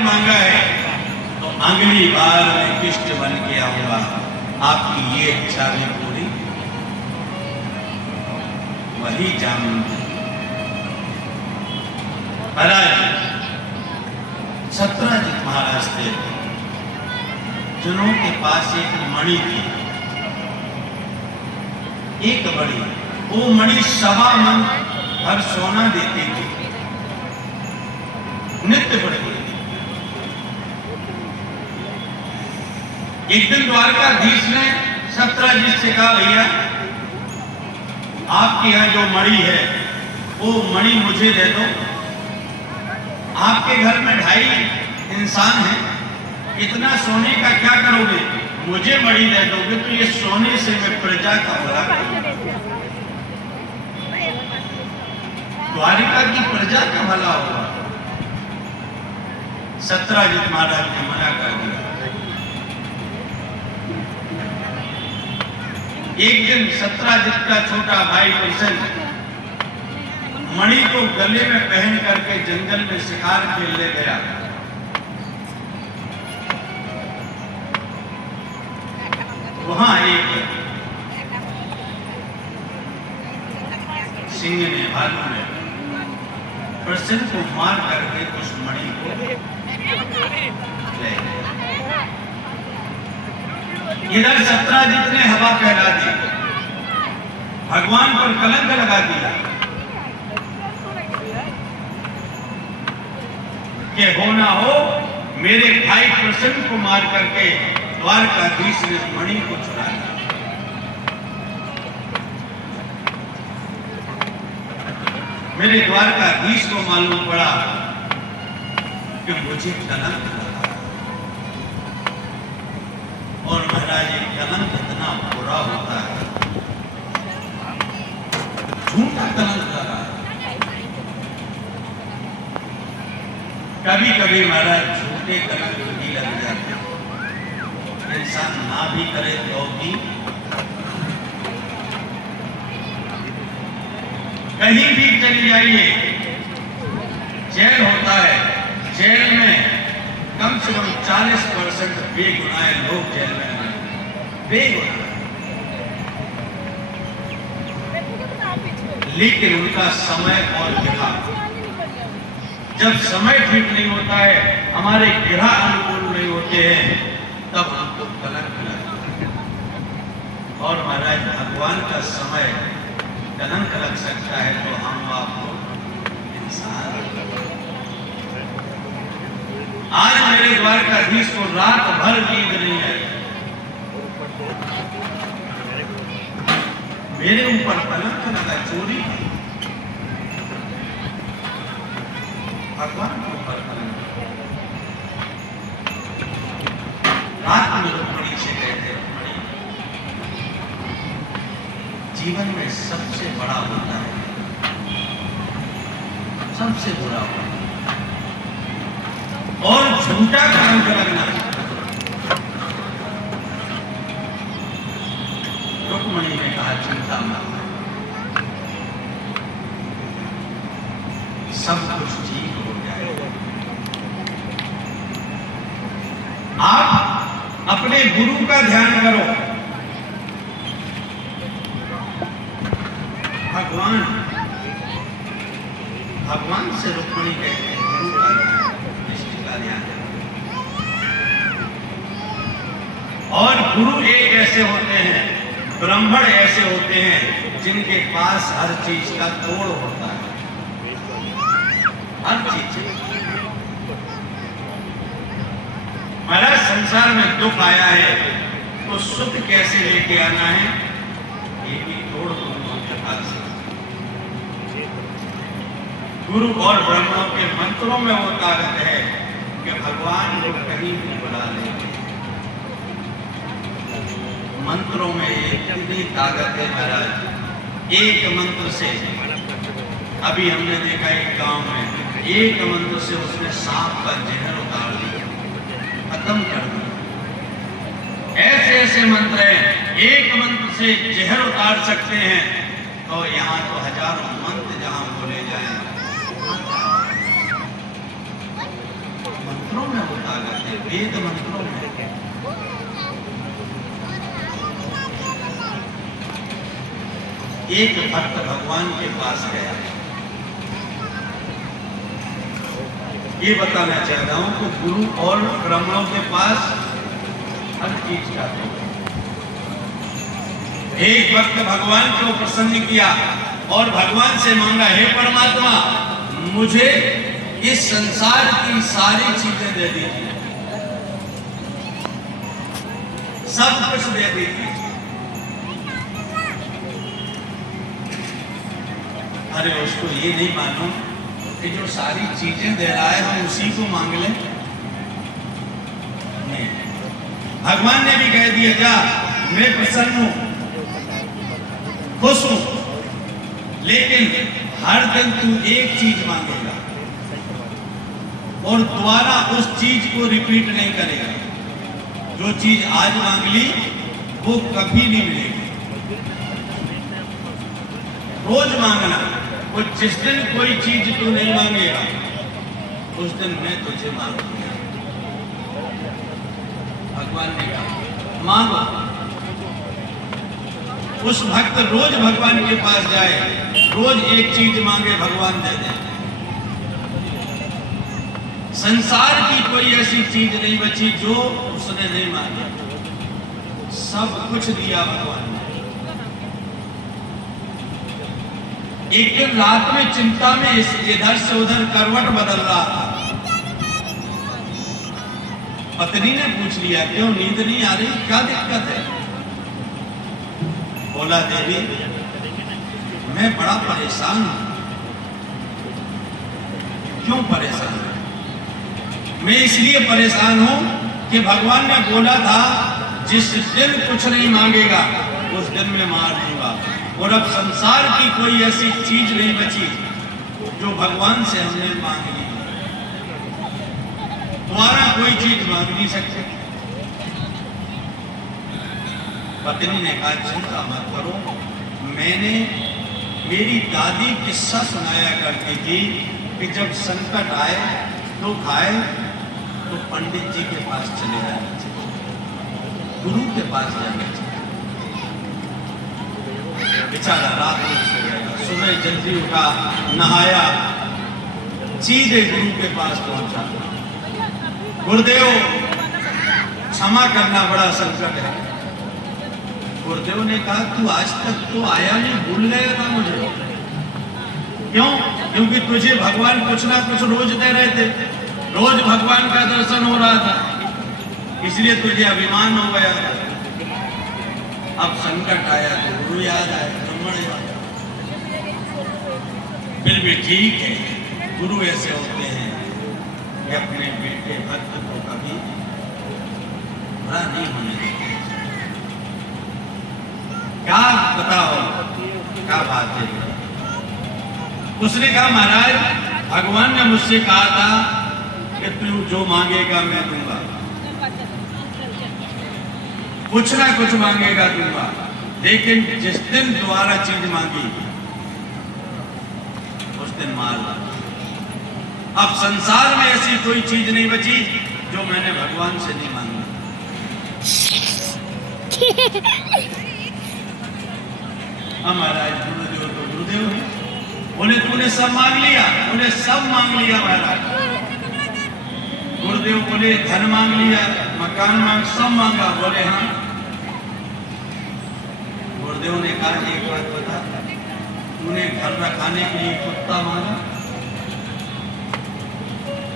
मांगा है तो अगली बार मैं किष्ट बन के आऊंगा, आपकी ये इच्छा भी पूरी वही जामूंगी। महाराज सत्राजित महाराज थे जिन्होंने पास एक मणि थी, एक बड़ी, वो मणि 1.25 मन हर सोना देती थी, नित्य बढ़ती। एक दिन द्वारकाधीश ने सत्राजित से कहा, भैया आपके यहाँ जो मणि है वो मणि मुझे दे दो। आपके घर में 2.5 इंसान हैं, इतना सोने का क्या करोगे? मुझे मणि दे दोगे तो ये सोने से मैं प्रजा का भला करूंगा, द्वारिका की प्रजा का भला होगा। सत्राजित महाराज ने मना कर दिया। एक दिन सत्राजित का छोटा भाई प्रसन्न मणि को गले में पहन करके जंगल में शिकार खेलने गया। वहां एक सिंह ने, भालू ने प्रसन्न को मार करके उस मणि को ले गया। इधर सत्राजित ने हवा फैला दी, भगवान पर कलंक लगा दिया कि हो ना हो मेरे भाई प्रसन्न को मार करके द्वारकाधीश ने मणि को चुरा लिया। मेरे द्वारकाधीश को मालूम पड़ा कि मुझे कलंक लगा, और महाराज ये कलंक इतना बुरा होता है, झूठा कलंक लगा। कभी कभी महाराज झूठे कलंक भी लग जाते, इंसान ना भी करे तो भी। कहीं भी चली जाइए, जेल होता है, जेल में कम से कम 40% बेगुनाह लोग जेल में हैं, बेगुनाह, लेकिन उनका समय और गिरह, जब समय ठीक नहीं होता है, हमारे गिरह अनुकूल नहीं होते हैं, तब हमको कलंक लगता है। और महाराज भगवान का समय कलंक लग सकता है तो हम आपको इंसान। आज मेरे द्वारकाधीश को रात भर नींद नहीं आई, मेरे ऊपर कलंक लगा, चोरी, भगवान के ऊपर कलंक। रात में रुक्मिणी से कहते, रुक्मिणी जीवन में सबसे बड़ा होता है, सबसे बुरा होता है, और झूठा कलंक लगना। रुक्मिणी ने कहा, चिंता मत, सब कुछ ठीक हो जाएगा। आप अपने गुरु का ध्यान करो, भगवान, भगवान से रुक्मिणी कहते हैं गुरु का ध्यान, इष्ट का ध्यान। और गुरु एक ऐसे होते हैं, ब्राह्मण ऐसे होते हैं जिनके पास हर चीज का तोड़ होता है, हर चीज। महाराज संसार में दुख आया है तो सुख कैसे लेके आना है, ये भी तोड़ गुरुओं के हाथ से। गुरु और ब्राह्मणों के मंत्रों में वो ताकत है कि भगवान को कहीं भी बुला लेंगे। मंत्रों में इतनी ताकत है महाराज, एक मंत्र से, अभी हमने देखा एक गांव में, एक मंत्र से उसने सांप का जहर उतार दिया, खत्म कर दिया। ऐसे ऐसे मंत्र हैं, एक मंत्र से जहर उतार सकते हैं। तो यहाँ तो हजारों मंत्र जहां बोले जाएं, मंत्रों में ताकत है वेद मंत्रों में। एक भक्त भगवान के पास गया। ये बताना चाह रहा हूं कि गुरु और ब्राह्मणों के पास हर चीज का है। एक भक्त भगवान को प्रसन्न किया और भगवान से मांगा, हे परमात्मा, मुझे इस संसार की सारी चीजें दे दीजिए, सब कुछ दे दीजिए। अरे उसको ये नहीं मालूम कि जो सारी चीजें दे रहा है हम उसी को मांग लें। नहीं, भगवान ने भी कह दिया, जा, मैं प्रसन्न हूं, खुश हूं, लेकिन हर दिन तू एक चीज मांगेगा और दोबारा उस चीज को रिपीट नहीं करेगा। जो चीज आज मांग ली वो कभी नहीं मिलेगी। रोज मांगना, और जिस दिन कोई चीज तू नहीं मांगेगा उस दिन मैं तुझे मांगूंगा। भगवान ने कहा मांगो। उस भक्त रोज भगवान के पास जाए, रोज एक चीज मांगे, भगवान दे दे। संसार की कोई ऐसी चीज नहीं बची जो उसने नहीं मांगी, सब कुछ दिया भगवान ने। एक दिन रात में चिंता में इधर से उधर करवट बदल रहा था। पत्नी ने पूछ लिया, क्यों नींद नहीं आ रही, क्या दिक्कत है? बोला, देवी मैं बड़ा परेशान हूं। क्यों परेशान हूं? मैं इसलिए परेशान हूं कि भगवान ने बोला था जिस दिन कुछ नहीं मांगेगा उस दिन मैं मार दूंगा, और अब संसार की कोई ऐसी चीज नहीं बची जो भगवान से हमने मांग ली। दोबारा कोई चीज मांग नहीं सकते। पत्नी ने कहा, चिंता मत करो, मैंने मेरी दादी किस्सा सुनाया करती थी कि जब संकट आए, दुख आए, तो पंडित जी के पास चले जाना चाहिए, गुरु के पास जाना चाहिए। बेचारा रात में सो गया, सुबह जल्दी उठा, नहाया, सीधे गुरु के पास पहुंचा। गुरुदेव क्षमा करना, बड़ा संकट है। गुरुदेव ने कहा, तू आज तक तो आया नहीं, भूल गया था मुझे। क्यों? क्योंकि तुझे भगवान कुछ ना कुछ रोज दे रहे थे, रोज भगवान का दर्शन हो रहा था, इसलिए तुझे अभिमान हो गया। अब संकट आया तो गुरु याद आया, ब्राह्मण याद आया। फिर भी ठीक है, गुरु ऐसे होते हैं कि अपने बेटे भक्त को कभी बुरा नहीं होने देते। क्या बताओ, क्या बात है। उसने कहा, महाराज भगवान ने मुझसे कहा था कि तू जो मांगेगा मैं दूंगा, कुछ ना कुछ मांगेगा दूंगा, लेकिन जिस दिन दोबारा चीज मांगी उस दिन मार ला। अब संसार में ऐसी कोई चीज नहीं बची जो मैंने भगवान से नहीं मांगी। महाराज गुरुदेव तो गुरुदेव है, बोले तूने सब मांग लिया? बोले सब मांग लिया महाराज। गुरुदेव बोले धन मांग लिया, मकान मांग, सब मांगा? बोले हाँ। गुरुदेव ने कहा, एक बात बता, तूने घर रखाने के लिए कुत्ता मांगा?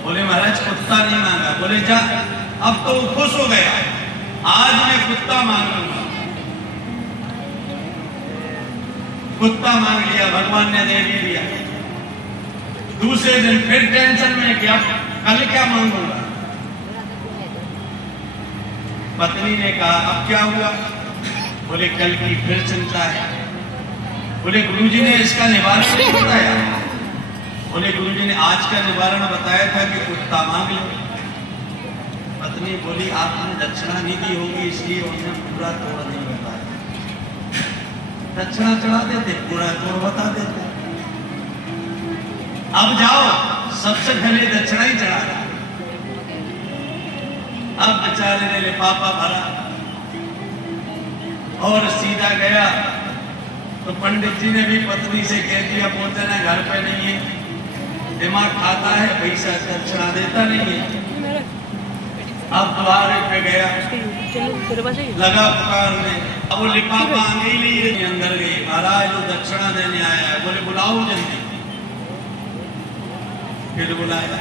बोले महाराज कुत्ता नहीं मांगा। बोले जा, अब तो खुश हो गया, आज मैं कुत्ता मांग लूंगा। कुत्ता मांग लिया, भगवान ने दे भी दिया। दूसरे दिन फिर टेंशन में कि अब कल क्या मांगूंगा। पत्नी ने कहा, अब क्या हुआ? बोले कल की फिर चिंता है। बोले गुरुजी ने इसका निवारण नहीं बताया? बोले गुरुजी ने आज का निवारण बताया था कि कुत्ता मांग लो। पत्नी बोली, आपने दक्षिणा नहीं दी होगी इसलिए उन्होंने पूरा तोड़ नहीं बताया। दक्षिणा चढ़ा देते, पूरा तोड़ बता देते। अब जाओ, सबसे पहले दक्षिणा ही चढ़ा। अब बेचारे ने लिफाफा भरा और सीधा गया, तो पंडित जी ने भी पत्नी से कह दिया, बोलते ना घर पे नहीं है, दिमाग खाता है, पैसा दक्षिणा देता नहीं है। अब द्वारे पे गया, लगा पुकारने, अब वो लिफाफा आगे लिए अंदर गई, महाराज जो दक्षिणा देने आया है, बोले बुलाओ जल्दी। फिर बुलाया,